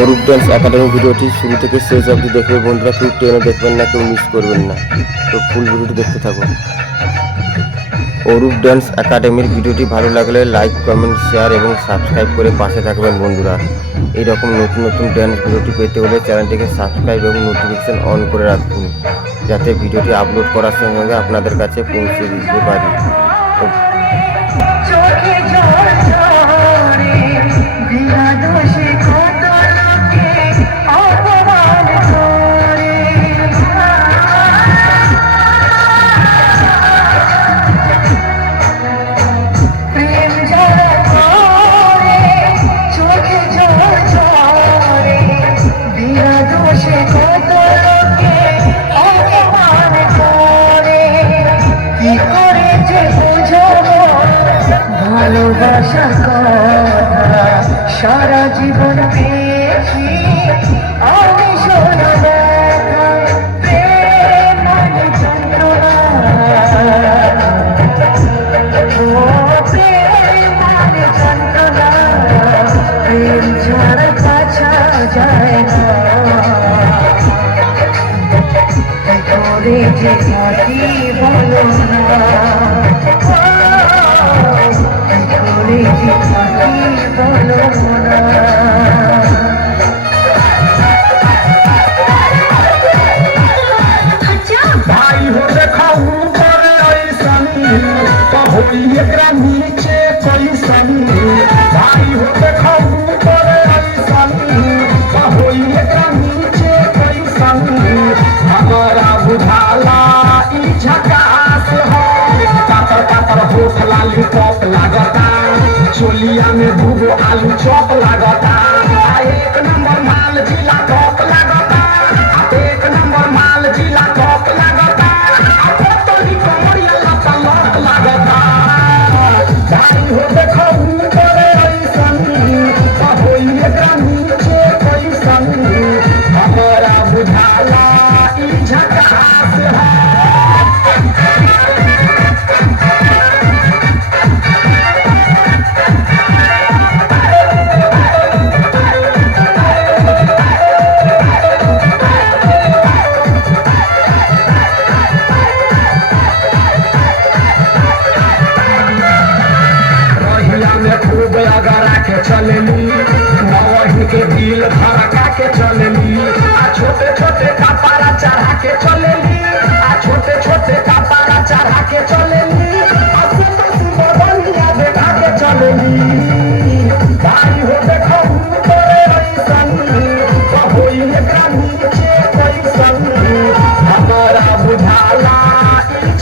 Arup dance academy ভিডিওটি শুরু থেকে শেষ অবধি দেখবে বন্ধুরা, কেউ টেনে দেখবেন না, কেউ মিস করবেন না। তো ফুল ভিডিওটি দেখতে থাকুন। অরূপ ডান্স একাডেমির ভিডিওটি ভালো লাগলে লাইক, কমেন্ট, শেয়ার এবং সাবস্ক্রাইব করে পাশে থাকবেন বন্ধুরা। এইরকম নতুন নতুন ডান্স ভিডিওটি পেতে হলে চ্যানেলটিকে সাবস্ক্রাইব এবং নোটিফিকেশন অন করে রাখুন, যাতে ভিডিওটি আপলোড করার সঙ্গে সঙ্গে আপনাদের কাছে পৌঁছে দিতে পারি। ভালোবাসা কথা সারা জীবন পেয়েছি আমি, শোনা দেখা প্রেম মানে যন্ত্রণা, ও প্রেম মানে যন্ত্রণা, প্রেম ছাড়া কাছা যায় না, করে যে থাকি বলো না, भाई हो देखा ऊपर ऐसनी एकरा नीचे कैसनी, भाई हो देखा ऊपर ऐसनी एकरा नीचे कैसनी, हमारा बुझाला ई झकास हो, पातर पातर होठ लाली टॉप लागता, चोलिया में दूगो आलू चॉप लागता, एक नंबर माल जिला टॉप लागता, एक नंबर माल जिला टॉप लागता, तोरी कमरिया लता लॉप लागता, भाई हो देखो ऊपर ऐसनी होई एकरा नीचे कैसनी, हमारा बुझाला ई झकास है। चलेली नवही के दिल धड़का के चलेली, आ छोटे छोटे कपड़ा चढ़ा के चलेली, आ छोटे छोटे कपड़ा चढ़ा के चलेली, आ सुंदर सुंदर बनिया देखा के चलेली, भाई हो देखो ऊपर ऐसनी होई एकरा नीचे कैसनी, हमारा बुझाला ई